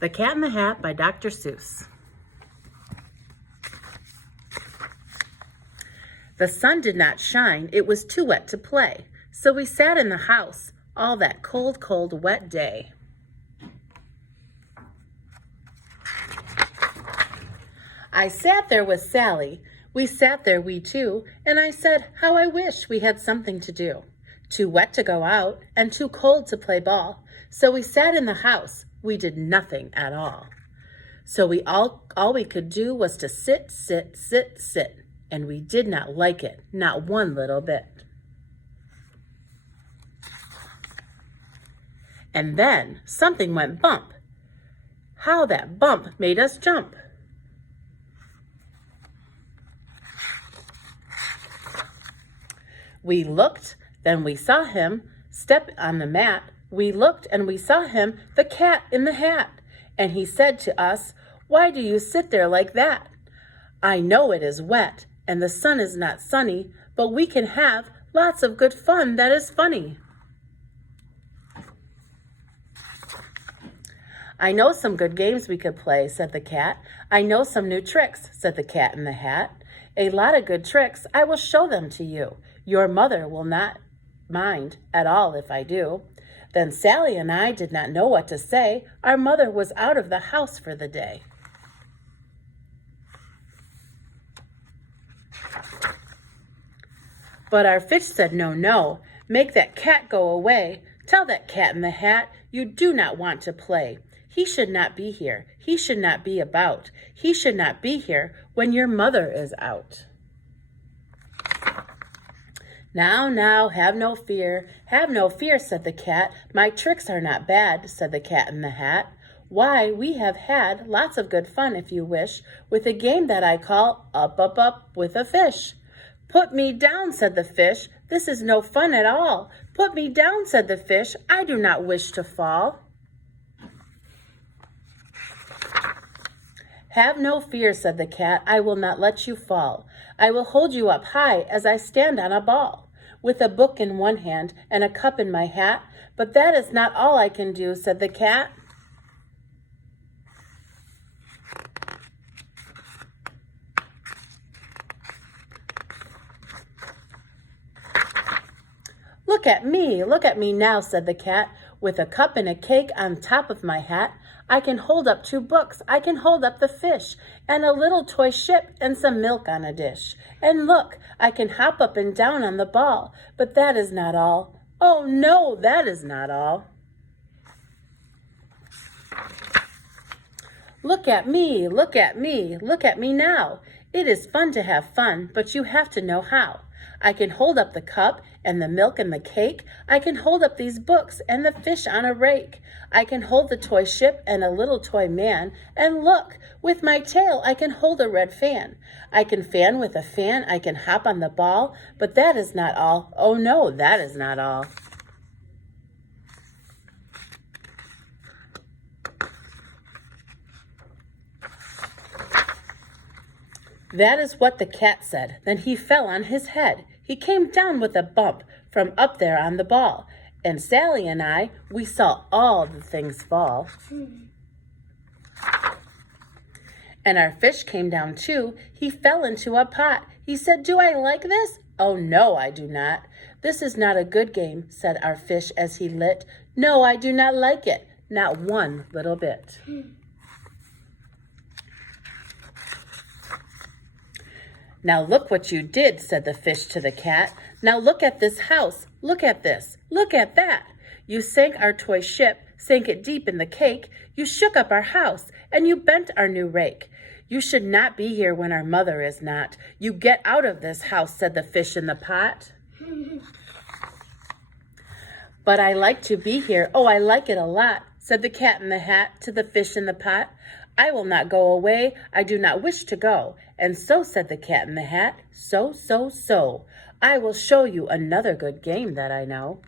The Cat in the Hat by Dr. Seuss. The sun did not shine, it was too wet to play, so we sat in the house all that cold, cold, wet day. I sat there with Sally, we sat there we two, and I said, how I wish we had something to do. Too wet to go out, and too cold to play ball, so we sat in the house, we did nothing at all. So all we could do was to sit, sit, sit, sit, and we did not like it, not one little bit. And then something went bump. How that bump made us jump. We looked, then we saw him step on the mat. We looked and we saw him, the cat in the hat. And he said to us, why do you sit there like that? I know it is wet and the sun is not sunny, but we can have lots of good fun that is funny. I know some good games we could play, said the cat. I know some new tricks, said the cat in the hat. A lot of good tricks, I will show them to you. Your mother will not mind at all if I do. Then Sally and I did not know what to say. Our mother was out of the house for the day. But our fish said, no, no, make that cat go away. Tell that cat in the hat you do not want to play. He should not be here. He should not be about. He should not be here when your mother is out. Now, have no fear, said the cat. My tricks are not bad, said the cat in the hat. Why, we have had lots of good fun, if you wish, with a game that I call Up, Up, Up with a Fish. Put me down, said the fish. This is no fun at all. Put me down, said the fish. I do not wish to fall. Have no fear, said the cat. I will not let you fall. I will hold you up high as I stand on a ball, with a book in one hand and a cup in my hat. But that is not all I can do, said the cat. Look at me now, said the cat, with a cup and a cake on top of my hat. I can hold up 2 books, I can hold up the fish, and a little toy ship and some milk on a dish. And look, I can hop up and down on the ball, but that is not all. Oh no, that is not all. Look at me now. It is fun to have fun, but you have to know how. I can hold up the cup and the milk and the cake. I can hold up these books and the fish on a rake. I can hold the toy ship and a little toy man. And look, with my tail I can hold a red fan. I can fan with a fan. I can hop on the ball. But that is not all. Oh no, that is not all. That is what the cat said. Then he fell on his head. He came down with a bump from up there on the ball. And Sally and I, we saw all the things fall. And our fish came down too. He fell into a pot. He said, do I like this? Oh no, I do not. This is not a good game, said our fish as he lit. No, I do not like it. Not one little bit. Now look what you did, said the fish to the cat. Now look at this house. Look at this. Look at that. You sank our toy ship, sank it deep in the cake. You shook up our house, and you bent our new rake. You should not be here when our mother is not. You get out of this house, said the fish in the pot. But I like to be here. Oh, I like it a lot, said the cat in the hat to the fish in the pot. I will not go away. I do not wish to go. And so, said the cat in the hat, so. I will show you another good game that I know.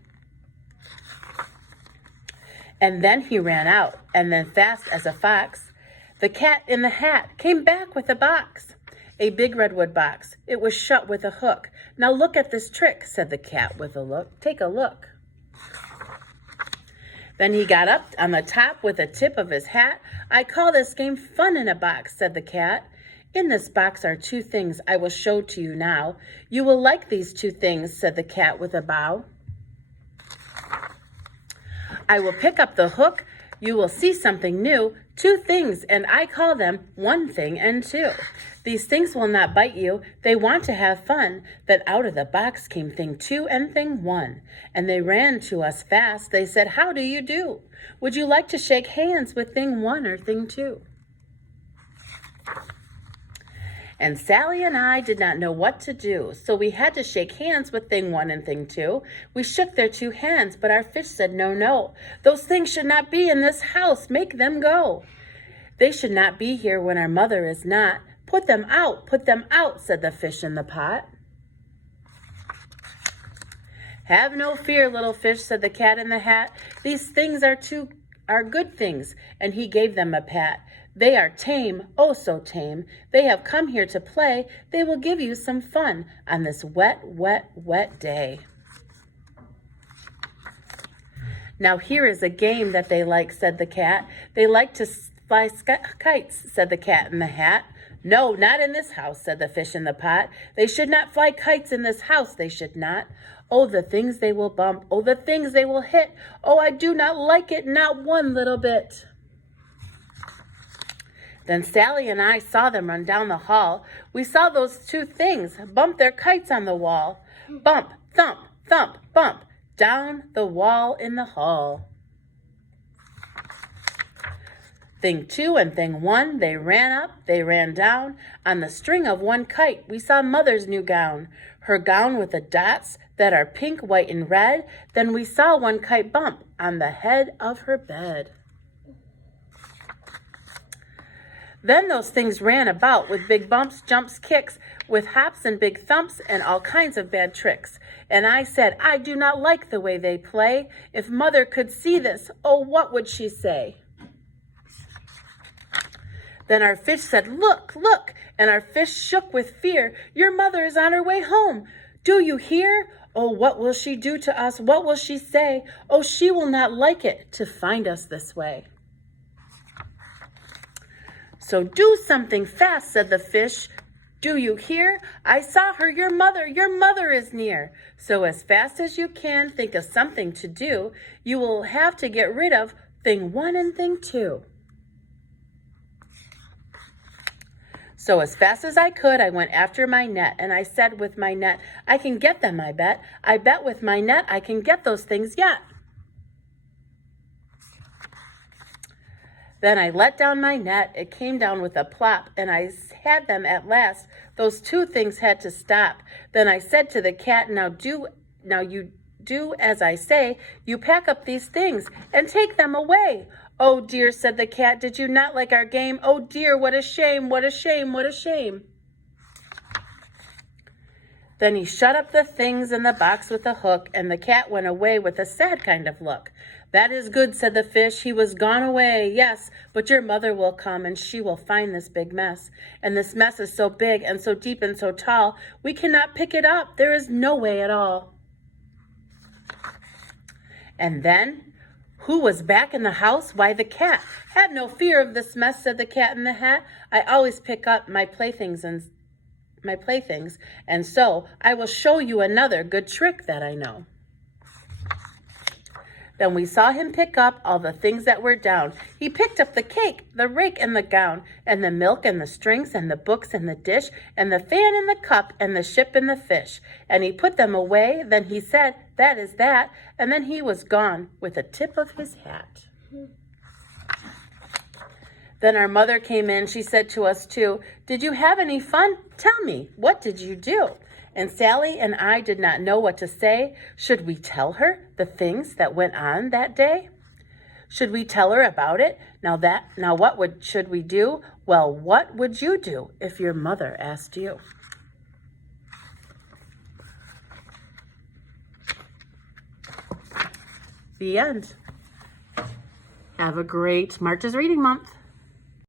And then he ran out, and then fast as a fox, the cat in the hat came back with a box. A big redwood box. It was shut with a hook. Now look at this trick, said the cat with a look. Take a look. Then he got up on the top with the tip of his hat. I call this game fun in a box, said the cat. In this box are two things I will show to you now. You will like these two things, said the cat with a bow. I will pick up the hook. You will see something new. Two things, and I call them one thing and two. These things will not bite you. They want to have fun. Then out of the box came thing two and thing one. And they ran to us fast. They said, how do you do? Would you like to shake hands with thing one or thing two? And Sally and I did not know what to do, so we had to shake hands with thing one and thing two. We shook their two hands, but our fish said, no, no. Those things should not be in this house. Make them go. They should not be here when our mother is not. Put them out, said the fish in the pot. Have no fear, little fish, said the cat in the hat. These things are good things, and he gave them a pat. They are tame, oh so tame. They have come here to play. They will give you some fun on this wet, wet, wet day. Now here is a game that they like, said the cat. They like to fly kites, said the cat in the hat. No, not in this house, said the fish in the pot. They should not fly kites in this house, they should not. Oh, the things they will bump. Oh, the things they will hit. Oh, I do not like it, not one little bit. Then Sally and I saw them run down the hall. We saw those two things bump their kites on the wall. Bump, thump, thump, bump, down the wall in the hall. Thing two and thing one, they ran up, they ran down. On the string of one kite, we saw Mother's new gown. Her gown with the dots that are pink, white, and red. Then we saw one kite bump on the head of her bed. Then those things ran about with big bumps, jumps, kicks, with hops and big thumps and all kinds of bad tricks. And I said, I do not like the way they play. If Mother could see this, oh, what would she say? Then our fish said, look, look, and our fish shook with fear. Your mother is on her way home. Do you hear? Oh, what will she do to us? What will she say? Oh, she will not like it to find us this way. So do something fast, said the fish. Do you hear? I saw her, your mother is near. So as fast as you can, think of something to do. You will have to get rid of thing one and thing two. So as fast as I could, I went after my net, and I said with my net, I can get them, I bet. I bet with my net I can get those things yet. Then I let down my net. It came down with a plop, and I had them at last. Those two things had to stop. Then I said to the cat, now you do as I say. You pack up these things and take them away. Oh dear, said the cat, did you not like our game? Oh dear, what a shame, what a shame, what a shame. Then he shut up the things in the box with a hook, and the cat went away with a sad kind of look. That is good, said the fish. He was gone away, yes, but your mother will come, and she will find this big mess. And this mess is so big and so deep and so tall, we cannot pick it up. There is no way at all. And then, who was back in the house? Why, the cat. Have no fear of this mess, said the cat in the hat. I always pick up my playthings, and so I will show you another good trick that I know. Then we saw him pick up all the things that were down. He picked up the cake, the rake, and the gown, and the milk, and the strings, and the books, and the dish, and the fan, and the cup, and the ship, and the fish. And he put them away. Then he said, that is that. And then he was gone with a tip of his hat. Then our mother came in. She said to us too, did you have any fun? Tell me, what did you do? And Sally and I did not know what to say. Should we tell her the things that went on that day? Should we tell her about it? Now what should we do? Well, what would you do if your mother asked you? The end. Have a great March's Reading Month.